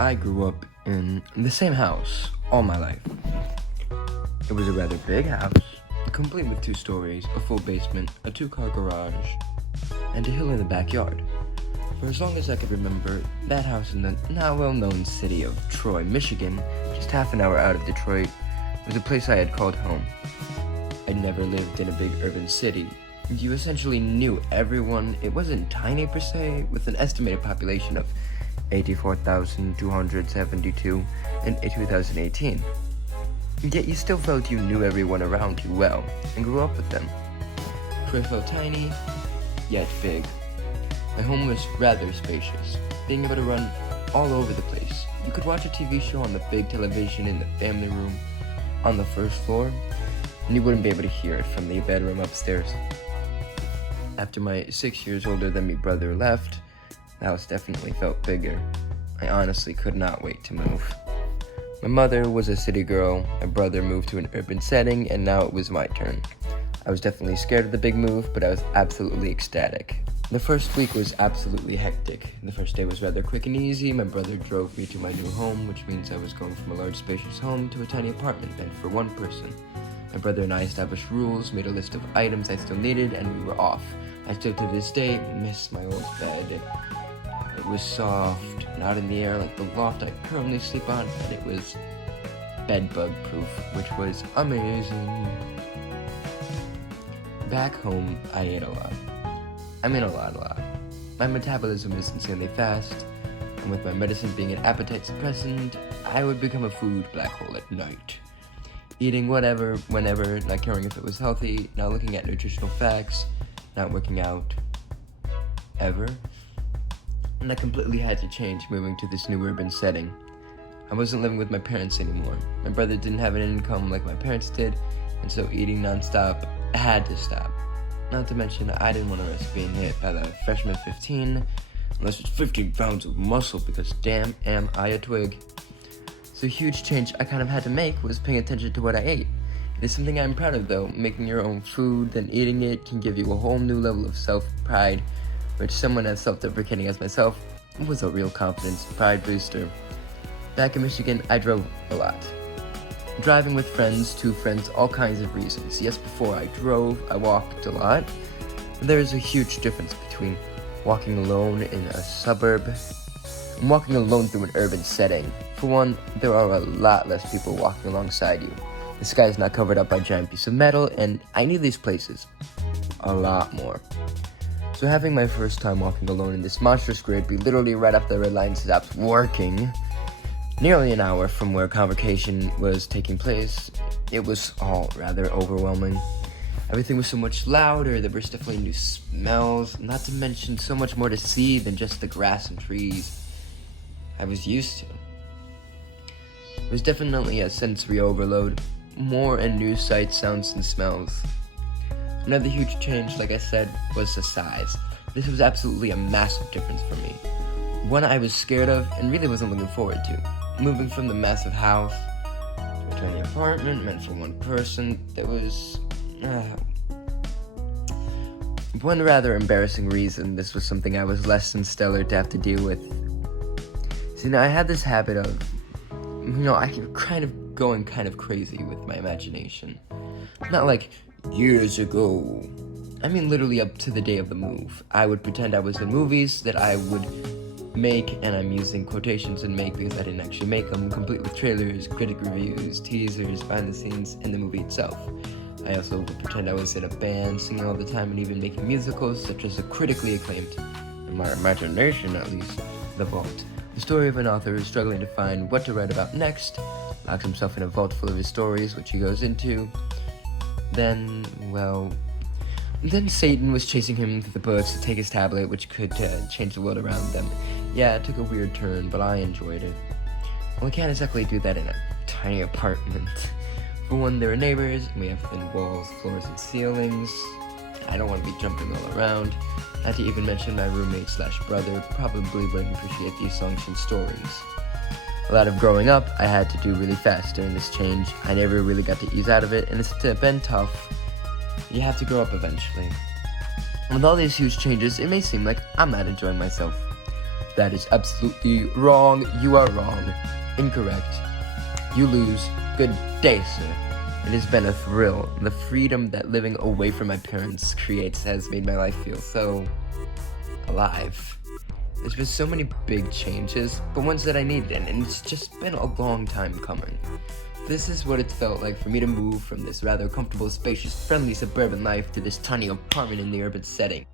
I grew up in the same house all my life. It was a rather big house, complete with 2 stories, a full basement, a 2-car garage, and a hill in the backyard. For as long as I could remember, that house in the now well-known city of Troy, Michigan, just half an hour out of Detroit, was a place I had called home. I'd never lived in a big urban city. You essentially knew everyone. It wasn't tiny per se, with an estimated population of 84,272 in 2018. Yet you still felt you knew everyone around you well, and grew up with them. Troy felt tiny, yet big. My home was rather spacious, being able to run all over the place. You could watch a TV show on the big television in the family room on the first floor, and you wouldn't be able to hear it from the bedroom upstairs. After my 6 years older than me brother left, the house definitely felt bigger. I honestly could not wait to move. My mother was a city girl, my brother moved to an urban setting, and now it was my turn. I was definitely scared of the big move, but I was absolutely ecstatic. The first week was absolutely hectic. The first day was rather quick and easy. My brother drove me to my new home, which means I was going from a large spacious home to a tiny apartment meant for one person. My brother and I established rules, made a list of items I still needed, and we were off. I still to this day miss my old bed. It was soft, not in the air like the loft I currently sleep on, and it was bedbug proof, which was amazing. Back home, I ate a lot. I mean a lot. My metabolism is insanely fast, and with my medicine being an appetite suppressant, I would become a food black hole at night. Eating whatever, whenever, not caring if it was healthy, not looking at nutritional facts, not working out, ever. And that completely had to change moving to this new urban setting. I wasn't living with my parents anymore. My brother didn't have an income like my parents did, and so eating nonstop had to stop. Not to mention, I didn't want to risk being hit by the freshman 15, unless it's 15 pounds of muscle, because damn am I a twig. So a huge change I kind of had to make was paying attention to what I ate. It is something I'm proud of though. Making your own food, then eating it can give you a whole new level of self-pride, which someone as self-deprecating as myself was a real confidence pride booster. Back in Michigan, I drove a lot. Driving with friends, 2 friends, all kinds of reasons. Yes, before I drove, I walked a lot. There is a huge difference between walking alone in a suburb and walking alone through an urban setting. For one, there are a lot less people walking alongside you. The sky is not covered up by a giant piece of metal, and I need these places a lot more. So having my first time walking alone in this monstrous grid be literally right after the red line stopped working, nearly an hour from where convocation was taking place, it was all rather overwhelming. Everything was so much louder, there was definitely new smells, not to mention so much more to see than just the grass and trees I was used to. It was definitely a sensory overload, more and new sights, sounds, and smells. Another huge change, like I said, was the size. This was absolutely a massive difference for me. One I was scared of and really wasn't looking forward to. Moving from the massive house to a tiny apartment meant for one person, there was one rather embarrassing reason this was something I was less than stellar to have to deal with. See, now I had this habit of, I could going kind of crazy with my imagination. Not like years ago. I mean literally up to the day of the move. I would pretend I was in movies that I would make, and I'm using quotations and make because I didn't actually make them, complete with trailers, critic reviews, teasers, behind the scenes, and the movie itself. I also would pretend I was in a band, singing all the time, and even making musicals such as the critically acclaimed, in my imagination at least, The Vault. The story of an author who's struggling to find what to write about next, locks himself in a vault full of his stories, which he goes into. Then Satan was chasing him through the books to take his tablet, which could change the world around them. Yeah, it took a weird turn, but I enjoyed it. Well, I can't exactly do that in a tiny apartment. For one, there are neighbors, and we have thin walls, floors, and ceilings. I don't want to be jumping all around. Not to even mention my roommate/brother probably wouldn't appreciate these songs and stories. A lot of growing up I had to do really fast during this change. I never really got to ease out of it, and it's been tough. You have to grow up eventually. With all these huge changes, it may seem like I'm not enjoying myself. That is absolutely wrong. You are wrong. Incorrect. You lose. Good day, sir. It has been a thrill. The freedom that living away from my parents creates has made my life feel so alive. There's been so many big changes, but ones that I needed, and it's just been a long time coming. This is what it felt like for me to move from this rather comfortable, spacious, friendly suburban life to this tiny apartment in the urban setting.